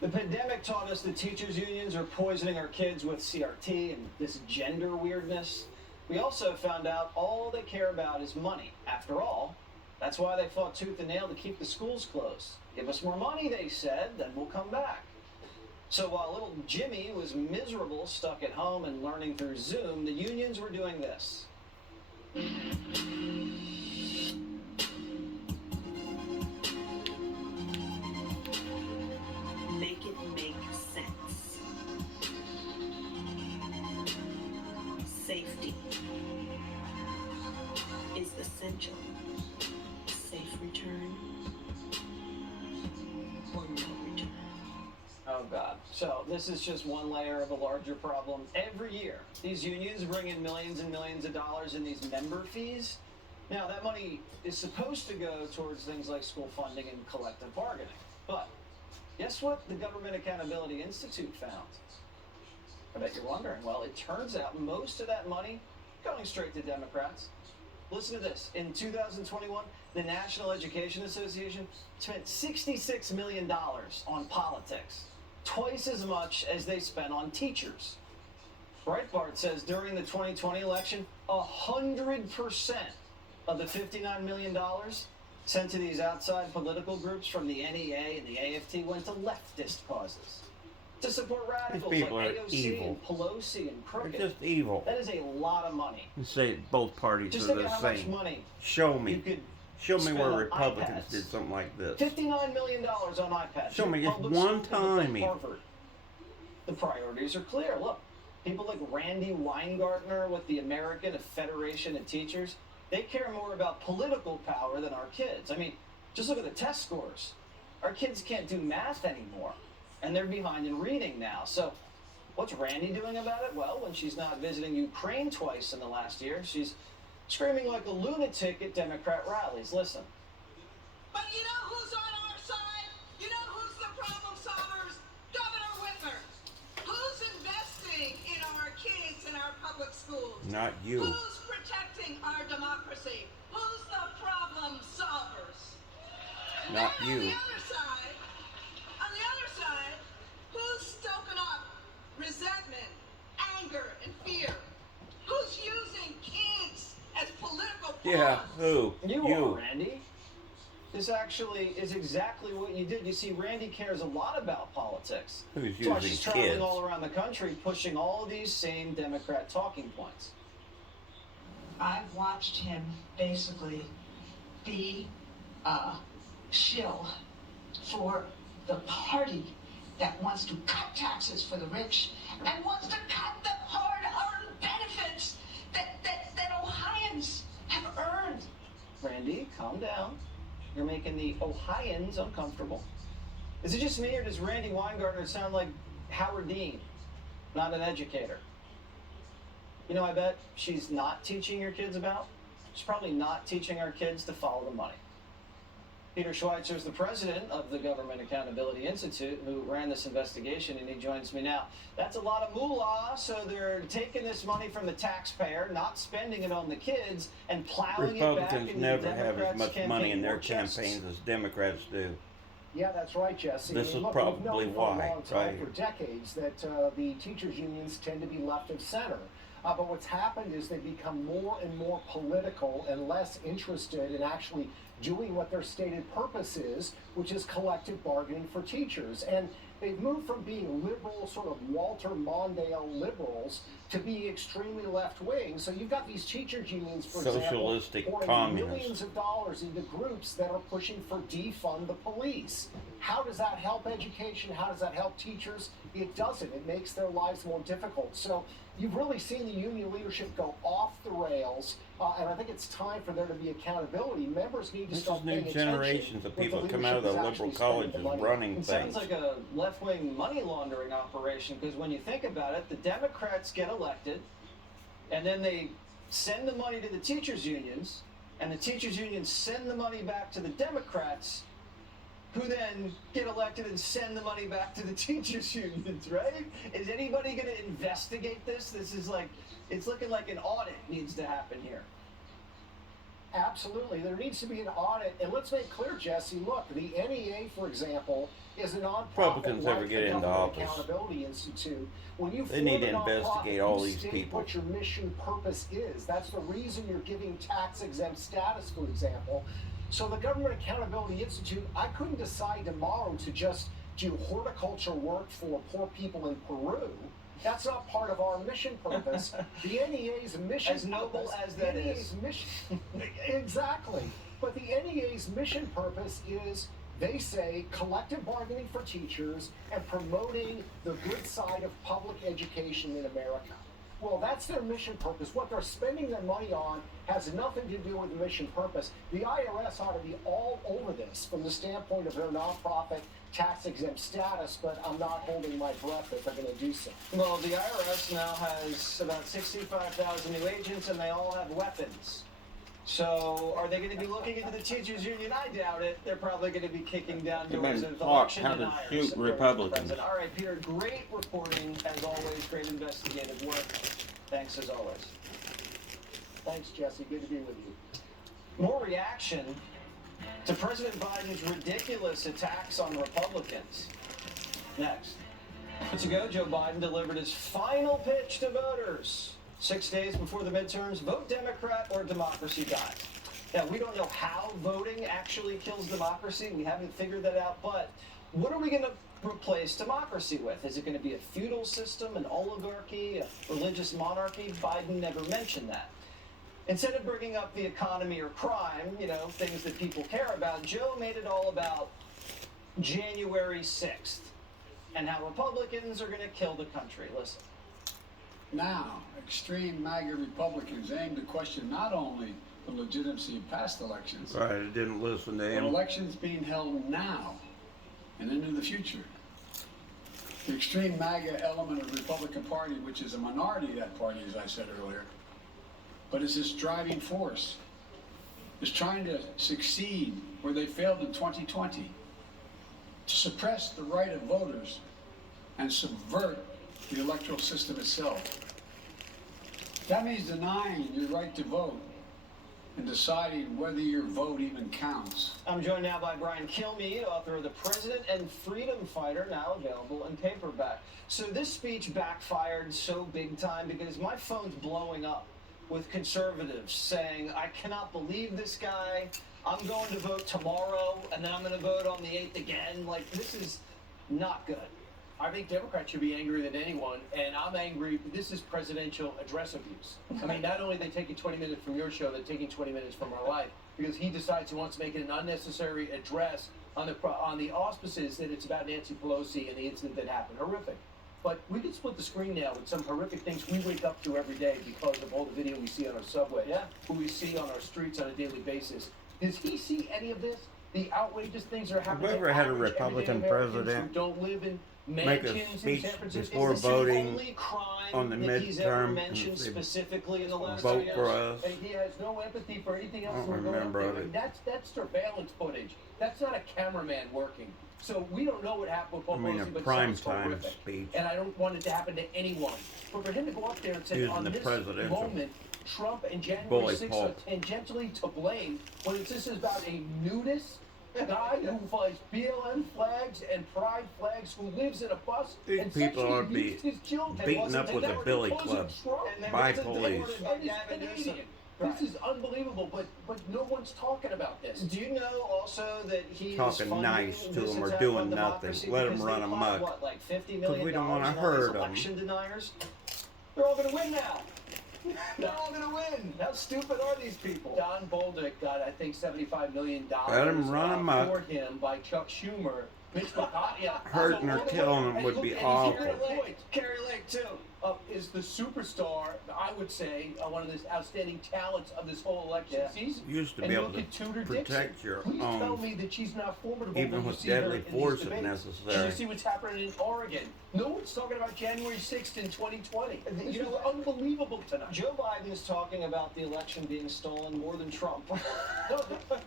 The pandemic taught us that teachers' unions are poisoning our kids with CRT and this gender weirdness. We also found out all they care about is money. After all, that's why they fought tooth and nail to keep the schools closed. Give us more money, they said, then we'll come back. So while little Jimmy was miserable, stuck at home and learning through Zoom, the unions were doing this. Make it make sense. Safety is essential. Safe return or no return. Oh God. So this is just one layer of a larger problem. Every year, these unions bring in millions and millions of dollars in these member fees. Now that money is supposed to go towards things like school funding and collective bargaining. But guess what the Government Accountability Institute found? I bet you're wondering. Well, it turns out most of that money going straight to Democrats. Listen to this. In 2021, the National Education Association spent $66 million on politics, twice as much as they spent on teachers. Breitbart says during the 2020 election, 100% of the $59 million sent to these outside political groups from the NEA and the AFT went to leftist causes. To support radicals like AOC and Pelosi and Crooked. They're just evil. That is a lot of money. You say both parties Just are think the of how much same. money Show you me. could Show me spend where on Republicans iPads. did something like this. $59 million on iPads. Show me just Public one schools like time even. Harvard. The priorities are clear. Look, people like Randy Weingartner with the American Federation of Teachers, they care more about political power than our kids. I mean, just look at the test scores. Our kids can't do math anymore, and they're behind in reading now. So what's Randy doing about it? Well, when she's not visiting Ukraine twice in the last year, she's screaming like a lunatic at Democrat rallies. Listen. But you know who's on our side? You know who's the problem solvers? Governor Whitmer. Who's investing in our kids in our public schools? Not you. Who's protecting our democracy? Who's the problem solvers? Not Then you. On the other side, who's stoking up resentment, anger, and fear? Who's using kids as political pawns? Yeah, who? You are, Randy. This actually is exactly what you did. You see, Randy cares a lot about politics. Who's That's why using she's traveling kids? all around the country pushing all these same Democrat talking points. I've watched him basically be a shill for the party that wants to cut taxes for the rich and wants to cut the hard-earned benefits that Ohioans have earned. Randy, calm down. You're making the Ohioans uncomfortable. Is it just me, or does Randy Weingartner sound like Howard Dean, not an educator? You know, I bet she's not teaching your kids about. She's probably not teaching our kids to follow the money. Peter Schweitzer is the president of the Government Accountability Institute, who ran this investigation, and he joins me now. That's a lot of moolah, so they're taking this money from the taxpayer, not spending it on the kids, and plowing it back Republicans into never the have as Democrats' much money in their campaign war chests. campaigns as Democrats do. Yeah, that's right, Jesse. This is Look, probably we've known why, for a long time, right? for decades, that the teachers' unions tend to be left of center. But what's happened is they've become more and more political and less interested in actually doing what their stated purpose is, which is collective bargaining for teachers. And they've moved from being liberal, sort of Walter Mondale liberals, to being extremely left-wing. So you've got these teachers' unions, for Socialistic example, pouring communists. millions of dollars into groups that are pushing for defund the police. How does that help education? How does that help teachers? It doesn't. It makes their lives more difficult. So you've really seen the union leadership go off the rails, and I think it's time for there to be accountability. Members need to This start is new paying attention generations of what people the come out of the leadership is liberal actually spending colleges the money. running It things. sounds like a left-wing money laundering operation, because when you think about it, the Democrats get elected, and then they send the money to the teachers' unions, and the teachers' unions send the money back to the Democrats, who then get elected and send the money back to the teachers' unions, right? Is anybody going to investigate this? This is like, it's looking like an audit needs to happen here. Absolutely. There needs to be an audit. And let's make clear, Jesse, look, the NEA, for example, is a nonprofit Republicans like ever the get into Government office, Accountability Institute. When you they need form to a nonprofit, investigate all you these state people. what your mission purpose is. That's the reason you're giving tax exempt status, for example. So the Government Accountability Institute, I couldn't decide tomorrow to just do horticulture work for poor people in Peru. That's not part of our mission purpose. The NEA's mission As noble purpose, as that the NEA's is. mission, exactly. But the NEA's mission purpose is, they say, collective bargaining for teachers and promoting the good side of public education in America. Well, that's their mission purpose. What they're spending their money on has nothing to do with the mission purpose. The IRS ought to be all over this from the standpoint of their nonprofit tax exempt status, but I'm not holding my breath that they're going to do so. Well, the IRS now has about 65,000 new agents, and they all have weapons. So, are they going to be looking into the teachers' union? I doubt it. They're probably going to be kicking down They've doors been of taught election how to deniers. shoot according to the Republicans. president. All right, Peter, great reporting, as always, great investigative work. Thanks, as always. Thanks, Jesse. Good to be with you. More reaction to President Biden's ridiculous attacks on Republicans. Next. Months ago, Joe Biden delivered his final pitch to voters. 6 days before the midterms, vote Democrat or democracy dies. Now, we don't know how voting actually kills democracy. We haven't figured that out. But what are we going to replace democracy with? Is it going to be a feudal system, an oligarchy, a religious monarchy? Biden never mentioned that. Instead of bringing up the economy or crime, things that people care about, Joe made it all about January 6th and how Republicans are going to kill the country. Listen. Now, extreme MAGA Republicans aim to question not only the legitimacy of past elections, Right, I didn't listen to but him. elections being held now and into the future. The extreme MAGA element of the Republican Party, which is a minority of that party, as I said earlier, but is this driving force, is trying to succeed where they failed in 2020, to suppress the right of voters and subvert the electoral system itself. That means denying your right to vote and deciding whether your vote even counts. I'm joined now by Brian Kilmeade, author of The President and Freedom Fighter, now available in paperback. So this speech backfired so big time because my phone's blowing up with conservatives saying, I cannot believe this guy. I'm going to vote tomorrow, and then I'm going to vote on the 8th again. Like, this is not good. I think Democrats should be angrier than anyone, and I'm angry. This is presidential address abuse. I mean, not only are they taking 20 minutes from your show, they're taking 20 minutes from our life because he decides he wants to make it an unnecessary address on the auspices that it's about Nancy Pelosi and the incident that happened. Horrific. But we could split the screen now with some horrific things we wake up to every day because of all the video we see on our subway, who we see on our streets on a daily basis. Does he see any of this? The outrageous things that are happening. Have we ever to had a average, Republican everyday Americans president who don't live in make a mansions in speech San Francisco? before Is this voting the only crime on the that he's ever midterm mentioned and they specifically in the last vote 2 years? for us? And he has no empathy for anything else I don't we're going remember on. of it. And that's surveillance footage. That's not a cameraman working. So we don't know what happened with I mean, a Pelosi, but it prime sounds time horrific. speech. And I don't want it to happen to anyone. But for him to go up there and say, Using on the this presidential moment, Trump and January bully 6th pulp. are tangentially to blame, when this is about a nudist guy who flies BLM flags and pride flags, who lives in a bus These and people sexually are be abused his children. beaten up And with that a was billy because of club Trump. And they by were police. deported And he's Gavin Newsom. Canadian. Right. This is unbelievable, but no one's talking about this. Do you know also that he's Talking funding nice to this them or attack doing on nothing. democracy Let 'em because run they amok. applied, what, like $50 million we don't wanna on all hurt these 'em. election deniers? They're all going to win now. They're all going to win. How stupid are these people? Don Bolduc got, I think, $75 million Let 'em run amok. for him by Chuck Schumer. Mitch McConnell, yeah. Hurting or killing 'em would be awful. Carrie Lake, Carrie Lake too. Is the superstar, I would say, one of the outstanding talents of this whole election season. Used to And be you able look to at Tudor protect Dixon. your Please tell own, me that she's not formidable even when you with see her deadly in these force if debates. necessary. Did you see what's happening in Oregon? No one's talking about January 6th in 2020. This You know was what? unbelievable tonight. Joe Biden is talking about the election being stolen more than Trump. No,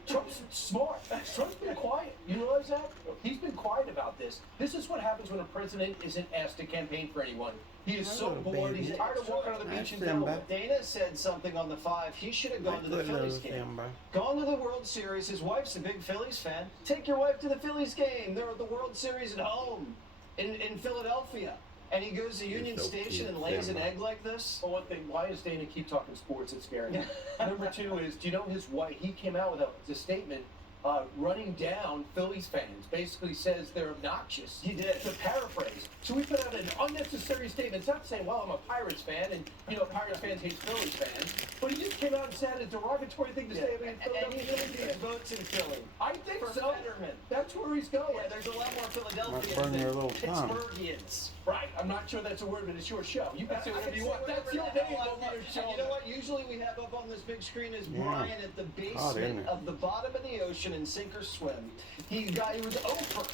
Trump's smart. Trump's been quiet. You realize that? He's been been quiet about this. This is what happens when a president isn't asked to campaign for anyone. He is so Hello, bored. baby. He's tired of walking on the beach in That's Simba. Delaware. Dana said something on the 5. He should have gone to the Good little Phillies game. Simba. Gone to the World Series. His wife's a big Phillies fan. Take your wife to the Phillies game. They're at the World Series at home in Philadelphia. And he goes to Union so Station cute, and lays an Simba. egg like this. For one thing, why does Dana keep talking sports? It's scaring me. Number 2 is, do you know his wife? He came out with a statement running down Phillies fans. Basically says they're obnoxious. He did. To paraphrase. So we put out an unnecessary statement. It's not saying, well, I'm a Pirates fan, and Pirates fans hate Phillies fans. But he just came out and said a derogatory thing to say about And he Philadelphia. thinks he votes in Philly. I think For so. Fetterman. That's where he's going. Yeah, there's a lot more Philadelphians burn your than little tongue. Pittsburghians. Right. I'm not sure that's a word, but it's your show. You can say I whatever can you say want. whatever That's your the hell name I over want. your show. And you know what? Usually we have up on this big screen is Yeah. Brian at the Hot, isn't basement it? of the bottom of the ocean in sink or swim. He was over.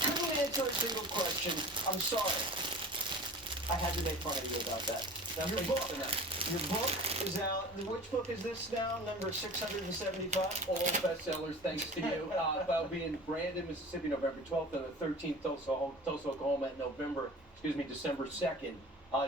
Couldn't answer a single question. I'm sorry. I had to make fun of you about that. Your book is out. Which book is this now? Number 675? All bestsellers, thanks to you. I'll be in Brandon, Mississippi, November 12th, and the 13th, Tulsa, Oklahoma, December 2nd,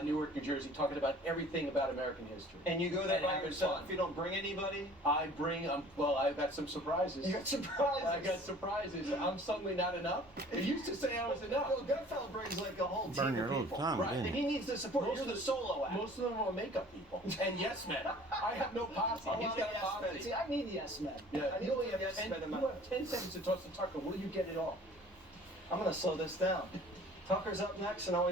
Newark, New Jersey, talking about everything about American history. And you go there And by having yourself. fun. You don't bring anybody? I bring, I've got some surprises. You got surprises. I got surprises. I'm suddenly not enough. It used to say I was enough. Well, Gutfeld brings like a whole Burn team your of little people. tongue, Right. didn't And you? he needs the support. You're the solo act. Most of them are makeup people. And yes men. I have no posse. A He's lot got of a yes posse. men. See, I need yes men. Yeah, I you only have yes 10, men in my you have 10 seconds to toss to Tucker. Will you get it all? I'm going to slow this down. Tucker's up next and always